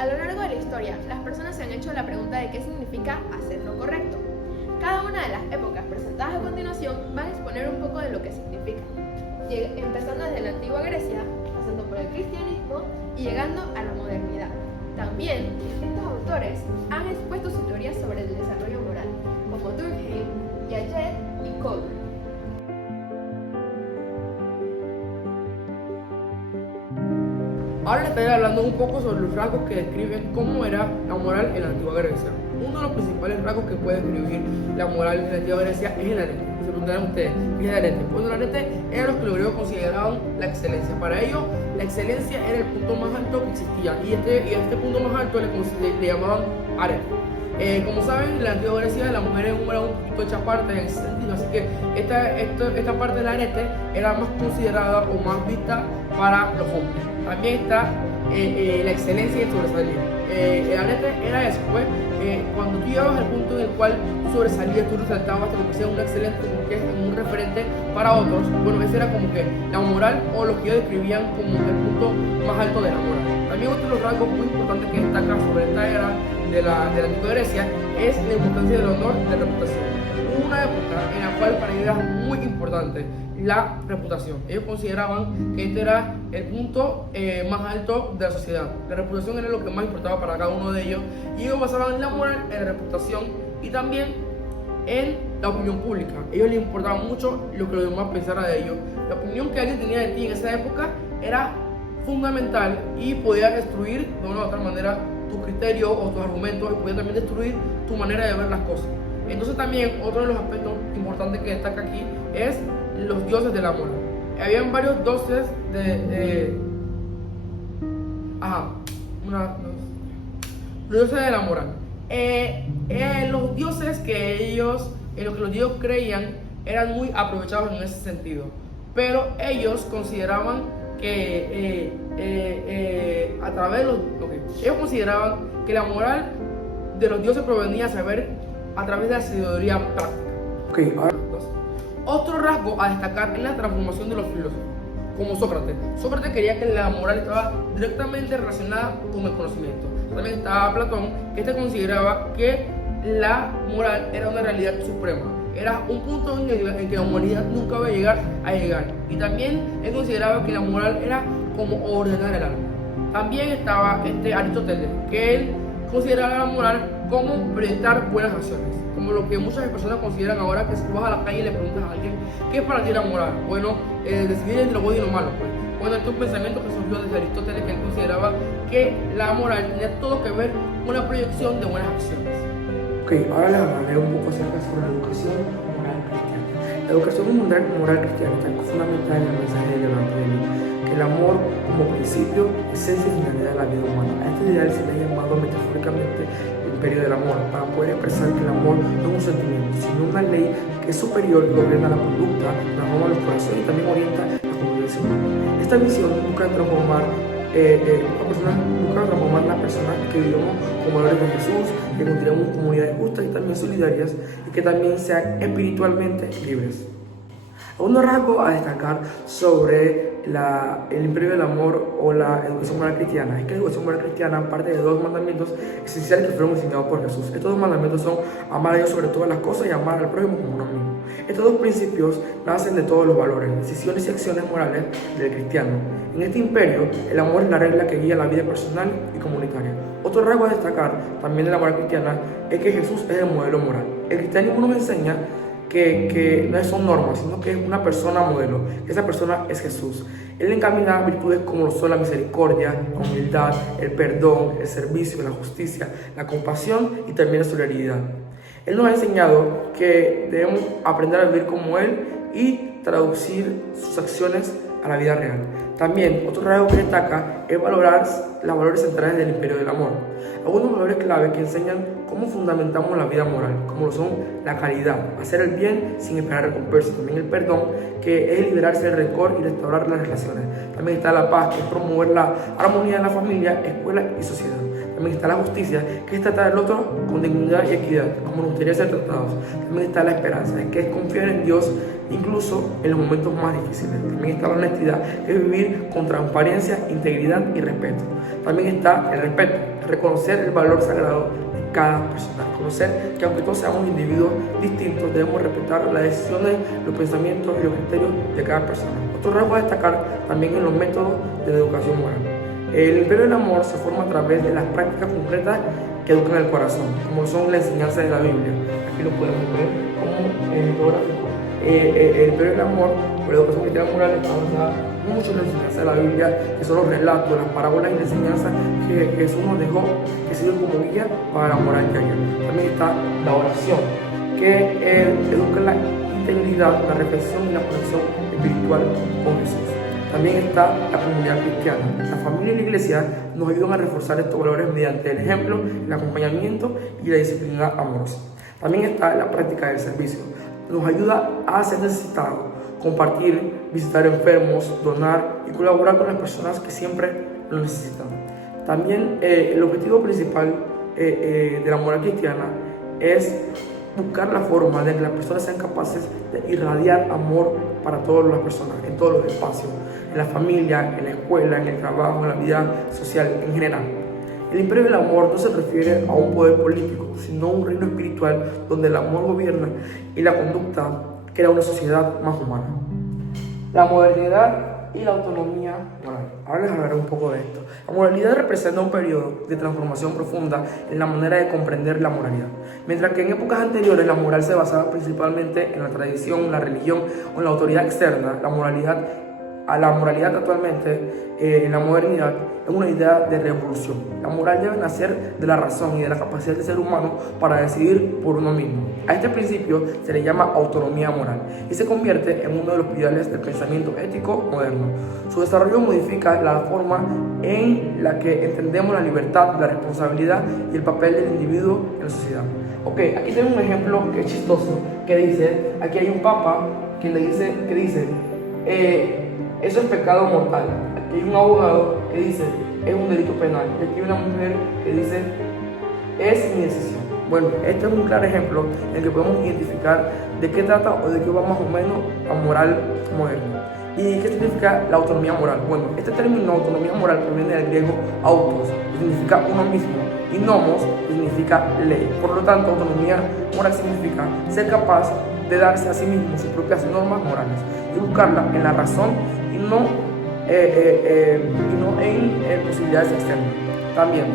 A lo largo de la historia, las personas se han hecho la pregunta de qué significa hacer lo correcto. Cada una de las épocas presentadas a continuación van a exponer un poco de lo que significa, empezando desde la antigua Grecia, pasando por el cristianismo y llegando a la modernidad. También, distintos autores han expuesto sus teorías sobre el desarrollo moral, como Durkheim, Piaget y Kohlberg. Ahora les estaré hablando un poco sobre los rasgos que describen cómo era la moral en la antigua Grecia. Uno de los principales rasgos que puede describir la moral en la antigua Grecia es el arete. Se preguntarán ustedes, ¿qué es el arete? Bueno, el arete era lo que los griegos consideraban la excelencia. Para ellos, la excelencia era el punto más alto que existía y este punto más alto le llamaban arete. Como saben, en la antigua Grecia las mujeres eran un poquito hechas aparte en ese sentido, así que esta parte del arete era más considerada o más vista para los hombres. También está la excelencia y el sobresalir. El arete era eso, pues, cuando tú llegabas al punto en el cual tú sobresalías, tú resaltabas, te convertías en un excelente, un referente para otros. Bueno, ese era como que la moral o lo que ellos describían como el punto más alto de la moral. También otro de los rasgos muy importantes que destaca sobre esta era de la antigua Grecia es la importancia del honor y la reputación. Hubo una época en la cual para ellos era muy importante la reputación. Ellos consideraban que este era el punto más alto de la sociedad. La reputación era lo que más importaba para cada uno de ellos y ellos basaban la moral en la reputación y también en la opinión pública. A ellos les importaba mucho lo que los demás pensaran de ellos. La opinión que alguien tenía de ti en esa época era fundamental y podía destruir de una u otra manera tus criterios o tus argumentos, y podía también destruir tu manera de ver las cosas. Entonces también otro de los aspectos importantes que destaca aquí es los dioses del amor. Habían varios dioses los dioses de la moral. Los dioses en los que los dioses creían eran muy aprovechados en ese sentido, pero ellos consideraban que ellos consideraban que la moral de los dioses provenía a saber a través de la sabiduría práctica. Otro rasgo a destacar es la transformación de los filósofos, como Sócrates. Sócrates quería que la moral estaba directamente relacionada con el conocimiento. También estaba Platón, que consideraba que la moral era una realidad suprema. Era un punto en que la humanidad nunca va a llegar. Y también él consideraba que la moral era como ordenar el alma. También estaba Aristóteles, que él consideraba la moral como proyectar buenas acciones, como lo que muchas personas consideran ahora, que si tú vas a la calle y le preguntas a alguien ¿qué es para ti la moral? Bueno, decidir entre lo bueno y lo malo, pues. Bueno, este es un pensamiento que surgió desde Aristóteles, que él consideraba que la moral tenía todo que ver con la proyección de buenas acciones. Ahora les hablaré un poco acerca sobre la educación moral cristiana. La educación moral cristiana está fundamental en el mensaje del Evangelio, que el amor como principio, esencia y finalidad de la vida humana. A este ideal se le ha llamado metafóricamente el imperio del amor, para poder expresar que el amor no es un sentimiento, sino una ley que es superior y ordena la conducta, transforma los corazones y también orienta la convivencia humana. Esta visión busca transformar las personas que vivimos con valores de Jesús, que construyamos comunidades justas y también solidarias y que también sean espiritualmente libres. Algunos rasgos a destacar sobre el imperio del amor o la educación moral cristiana es que la educación moral cristiana parte de dos mandamientos esenciales que fueron enseñados por Jesús. Estos dos mandamientos son amar a Dios sobre todas las cosas y amar al prójimo como uno mismo. Estos dos principios nacen de todos los valores, decisiones y acciones morales del cristiano. En este imperio, el amor es la regla que guía la vida personal y comunitaria. Otro rasgo a destacar también de la moral cristiana es que Jesús es el modelo moral. El cristianismo nos enseña que no son normas, sino que es una persona modelo. Esa persona es Jesús. Él encamina virtudes como lo son la misericordia, la humildad, el perdón, el servicio, la justicia, la compasión y también la solidaridad. Él nos ha enseñado que debemos aprender a vivir como Él y traducir sus acciones a la vida real. También, otro rasgo que destaca es valorar los valores centrales del imperio del amor. Algunos valores clave que enseñan cómo fundamentamos la vida moral, como lo son la caridad, hacer el bien sin esperar recompensa. También el perdón, que es liberarse del rencor y restaurar las relaciones. También está la paz, que es promover la armonía en la familia, escuela y sociedad. También está la justicia, que es tratar al otro con dignidad y equidad, como nos gustaría ser tratados. También está la esperanza, que es confiar en Dios incluso en los momentos más difíciles. También está la honestidad, que es vivir vivir con transparencia, integridad y respeto. También está el respeto, reconocer el valor sagrado de cada persona, reconocer que aunque todos seamos individuos distintos, debemos respetar las decisiones, los pensamientos y los criterios de cada persona. Otro rasgo a destacar también en los métodos de la educación moral. El imperio del amor se forma a través de las prácticas concretas que educan el corazón, como son la enseñanza de la Biblia. Aquí lo podemos ver como geográfico. El imperio del amor, o la educación cristiana moral, está basada mucho en la enseñanza de la Biblia, que son los relatos, las parábolas y la enseñanza que Jesús nos dejó, que sirven como guía para la moral diaria. También está la oración, que educa la integridad, la reflexión y la conexión espiritual con Jesús. También está la comunidad cristiana. La familia y la iglesia nos ayudan a reforzar estos valores mediante el ejemplo, el acompañamiento y la disciplina amorosa. También está la práctica del servicio. Nos ayuda a ser necesitados, compartir, visitar enfermos, donar y colaborar con las personas que siempre lo necesitan. También el objetivo principal de la moral cristiana es buscar la forma de que las personas sean capaces de irradiar amor para todas las personas, en todos los espacios, en la familia, en la escuela, en el trabajo, en la vida social en general. El imperio del amor no se refiere a un poder político, sino a un reino espiritual donde el amor gobierna y la conducta crea una sociedad más humana. La modernidad y la autonomía moral. Ahora les hablaré un poco de esto. La moralidad representa un periodo de transformación profunda en la manera de comprender la moralidad. Mientras que en épocas anteriores la moral se basaba principalmente en la tradición, la religión o en la autoridad externa, la moralidad actualmente en la modernidad es una idea de revolución. La moral debe nacer de la razón y de la capacidad del ser humano para decidir por uno mismo. A este principio se le llama autonomía moral y se convierte en uno de los pilares del pensamiento ético moderno. Su desarrollo modifica la forma en la que entendemos la libertad, la responsabilidad y el papel del individuo en la sociedad. Ok, aquí tengo un ejemplo que es chistoso, que dice, aquí hay un papa que dice, eso es pecado mortal. Aquí hay un abogado que dice, es un delito penal. Y aquí hay una mujer que dice, es mi decisión. Bueno, este es un claro ejemplo en el que podemos identificar de qué trata o de qué va más o menos la moral moderna. ¿Y qué significa la autonomía moral? Bueno, este término autonomía moral proviene del griego autos, que significa uno mismo, y nomos, que significa ley. Por lo tanto, autonomía moral significa ser capaz de darse a sí mismo sus propias normas morales y buscarla en la razón y no en posibilidades externas. También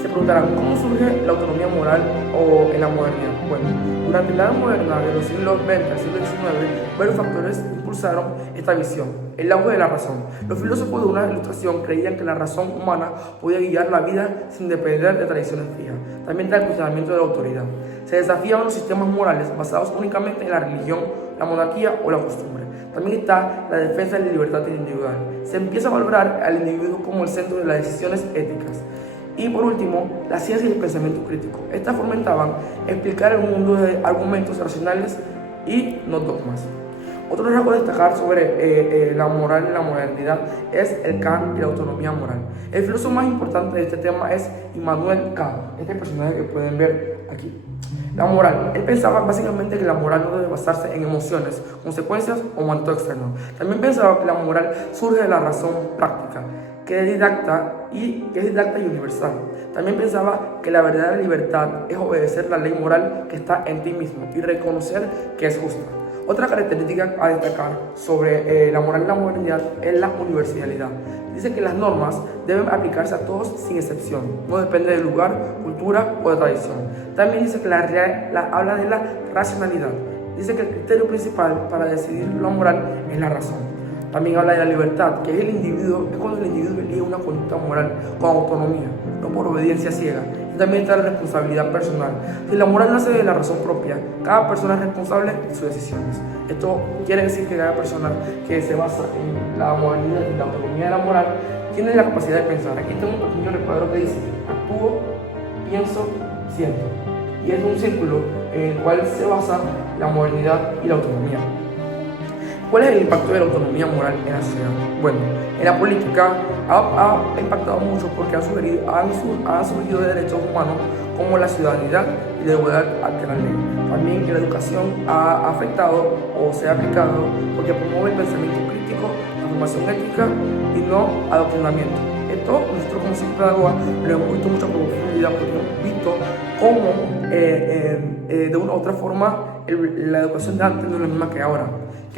se preguntarán, ¿cómo surge la autonomía moral o en la modernidad? Bueno, durante la era moderna de los siglos XX al siglo XIX, varios factores impulsaron esta visión. El auge de la razón. Los filósofos de una ilustración creían que la razón humana podía guiar la vida sin depender de tradiciones fijas. También está el cuestionamiento de la autoridad. Se desafiaban los sistemas morales basados únicamente en la religión, la monarquía o la costumbre. También está la defensa de la libertad individual. Se empieza a valorar al individuo como el centro de las decisiones éticas. Y por último, la ciencia y el pensamiento crítico. Estas fomentaban explicar el mundo de argumentos racionales y no dogmas. Otro rasgo a destacar sobre la moral en la modernidad es el Kant y la autonomía moral. El filósofo más importante de este tema es Immanuel Kant, este personaje que pueden ver aquí. La moral. Él pensaba básicamente que la moral no debe basarse en emociones, consecuencias o mandato externo. También pensaba que la moral surge de la razón práctica, que es didacta y universal. También pensaba que la verdadera libertad es obedecer la ley moral que está en ti mismo y reconocer que es justa. Otra característica a destacar sobre la moral en la modernidad es la universalidad. Dice que las normas deben aplicarse a todos sin excepción, no depende del lugar, cultura o de tradición. También dice que habla de la racionalidad. Dice que el criterio principal para decidir lo moral es la razón. También habla de la libertad, que es cuando el individuo elige una conducta moral con autonomía, no por obediencia ciega. Y también está la responsabilidad personal. Si la moral nace de la razón propia, cada persona es responsable de sus decisiones. Esto quiere decir que cada persona que se basa en la modernidad y la autonomía de la moral tiene la capacidad de pensar. Aquí tengo un pequeño recuadro que dice: actúo, pienso, siento. Y es un círculo en el cual se basa la modernidad y la autonomía. ¿Cuál es el impacto de la autonomía moral en la sociedad? Bueno, en la política ha impactado mucho porque han surgido derechos humanos como la ciudadanía y la igualdad ante la ley. También en la educación ha afectado o se ha aplicado porque promueve el pensamiento crítico, la formación ética y no adoctrinamiento. Esto nosotros como psicopedagogas lo hemos visto mucho profundidad porque hemos visto cómo de una u otra forma la educación de antes no es la misma que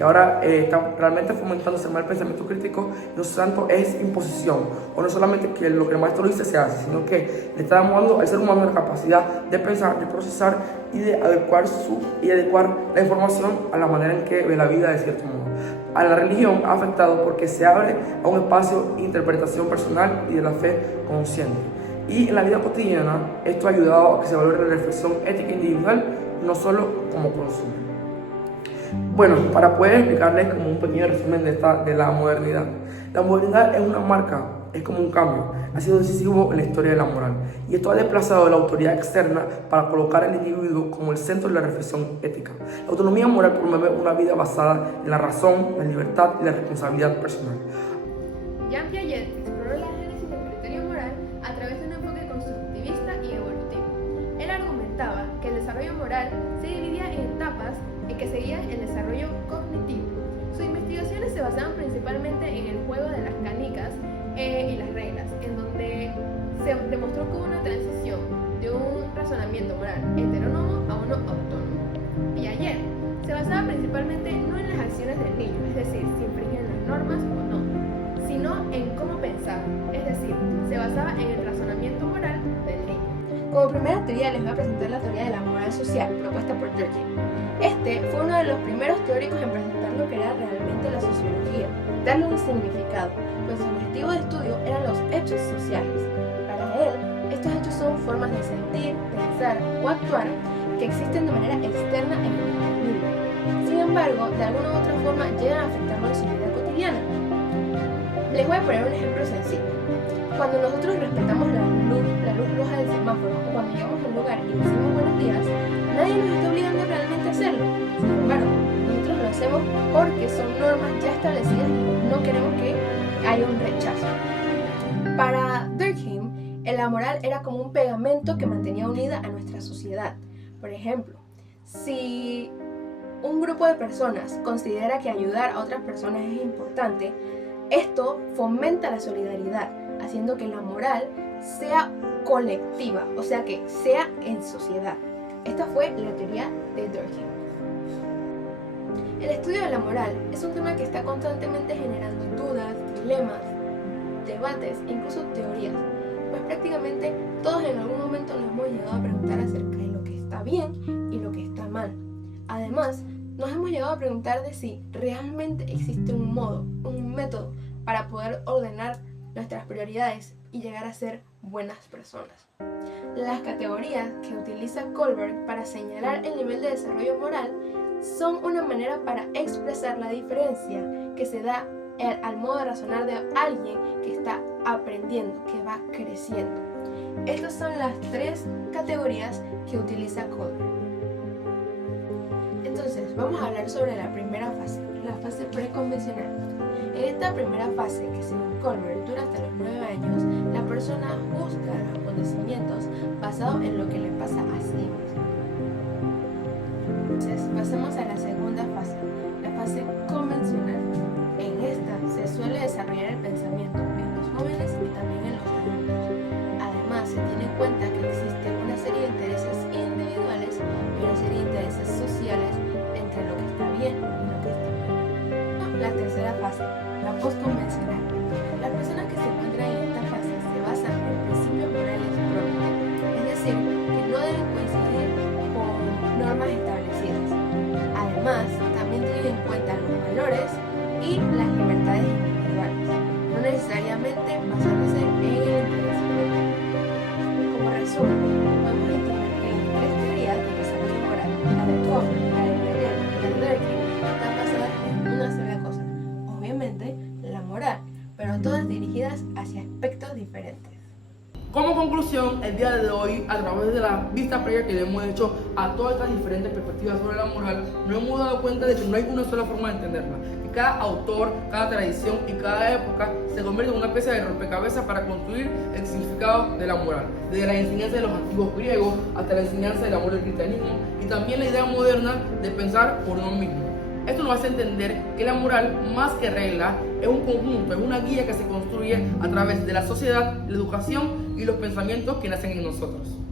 ahora está realmente fomentándose más el pensamiento crítico, no tanto es imposición, o no solamente que lo que el maestro dice se hace, sino que le está dando al ser humano la capacidad de pensar, de procesar y de adecuar la información a la manera en que ve la vida de cierto modo. A la religión ha afectado porque se abre a un espacio de interpretación personal y de la fe consciente. Y en la vida cotidiana esto ha ayudado a que se valore la reflexión ética individual, no solo como consumo. Bueno, para poder explicarles como un pequeño resumen de la modernidad. La modernidad es una marca, es como un cambio, ha sido decisivo en la historia de la moral. Y esto ha desplazado la autoridad externa para colocar al individuo como el centro de la reflexión ética. La autonomía moral promueve una vida basada en la razón, la libertad y la responsabilidad personal. Jean Piaget exploró la génesis del criterio moral a través de un enfoque constructivista y evolutivo. Él argumentaba que el desarrollo moral se dividía en etapas en que seguía el desarrollo cognitivo. Sus investigaciones se basaban principalmente en el juego de las canicas y las reglas, en donde se demostró que hubo una transición de un razonamiento moral heterónomo a uno autónomo. Piaget se basaba principalmente no en las acciones del niño, es decir, si infringían las normas o no, sino en cómo pensaba, es decir, se basaba en el razonamiento moral del niño. Como primera teoría les voy a presentar la teoría de la moral social propuesta por Durkheim. Este fue uno de los primeros teóricos en presentar lo que era realmente la sociología, darle un significado, pues su objetivo de estudio eran los hechos sociales. Para él, estos hechos son formas de sentir, pensar o actuar que existen de manera externa en el individuo. Sin embargo, de alguna u otra forma llegan a afectarlo en su vida cotidiana. Les voy a poner un ejemplo sencillo. Cuando nosotros respetamos la luz roja del semáforo o cuando llegamos a un lugar y decimos buenos días, nadie nos está obligando realmente a hacerlo. Sin embargo, nosotros lo hacemos porque son normas ya establecidas y no queremos que haya un rechazo. Para Durkheim, la moral era como un pegamento que mantenía unida a nuestra sociedad. Por ejemplo, si un grupo de personas considera que ayudar a otras personas es importante, esto fomenta la solidaridad, haciendo que la moral sea colectiva, o sea que sea en sociedad. Esta fue la teoría de Durkheim. El estudio de la moral es un tema que está constantemente generando dudas, dilemas, debates e incluso teorías, pues prácticamente todos en algún momento nos hemos llegado a preguntar acerca de lo que está bien y lo que está mal. Además, nos hemos llegado a preguntar de si realmente existe un modo, un método para poder ordenar nuestras prioridades y llegar a ser buenas personas. Las categorías que utiliza Kohlberg para señalar el nivel de desarrollo moral son una manera para expresar la diferencia que se da al modo de razonar de alguien que está aprendiendo, que va creciendo. Estas son las 3 categorías que utiliza Kohlberg. Entonces, vamos a hablar sobre la primera fase, la fase preconvencional. En esta primera fase, que según Kohlberg dura hasta los 9 años, la persona juzga los acontecimientos basado en lo que le pasa a sí mismo. Entonces, pasemos a la segunda fase, la fase convencional. En esta se suele desarrollar el pensamiento en los jóvenes y también en los adultos. Además, se tiene en cuenta que existe una serie de intereses individuales y una serie de intereses sociales entre lo que está bien y lo que está mal. La tercera fase, la postconvencional. Las personas que se encuentran en esta fase se basan en principios morales propios, es decir, que no deben coincidir con normas establecidas. Además, también tienen en cuenta los valores y las libertades individuales, no necesariamente basándose en el interés propio. Como resumen, podemos entender que hay 3 teorías de desarrollo moral, la de Kohlberg, la de Piaget y la de Durkheim, están basadas en una sola cosa, obviamente la moral, pero todas dirigidas hacia aspectos diferentes. Como conclusión, el día de hoy, a través de la vista previa que le hemos hecho a todas estas diferentes perspectivas sobre la moral, nos hemos dado cuenta de que no hay una sola forma de entenderla. Que cada autor, cada tradición y cada época se convierte en una pieza de rompecabezas para construir el significado de la moral. Desde la enseñanza de los antiguos griegos hasta la enseñanza del amor del cristianismo y también la idea moderna de pensar por uno mismo. Esto nos hace entender que la moral, más que regla, es un conjunto, es una guía que se construye a través de la sociedad, la educación y los pensamientos que nacen en nosotros.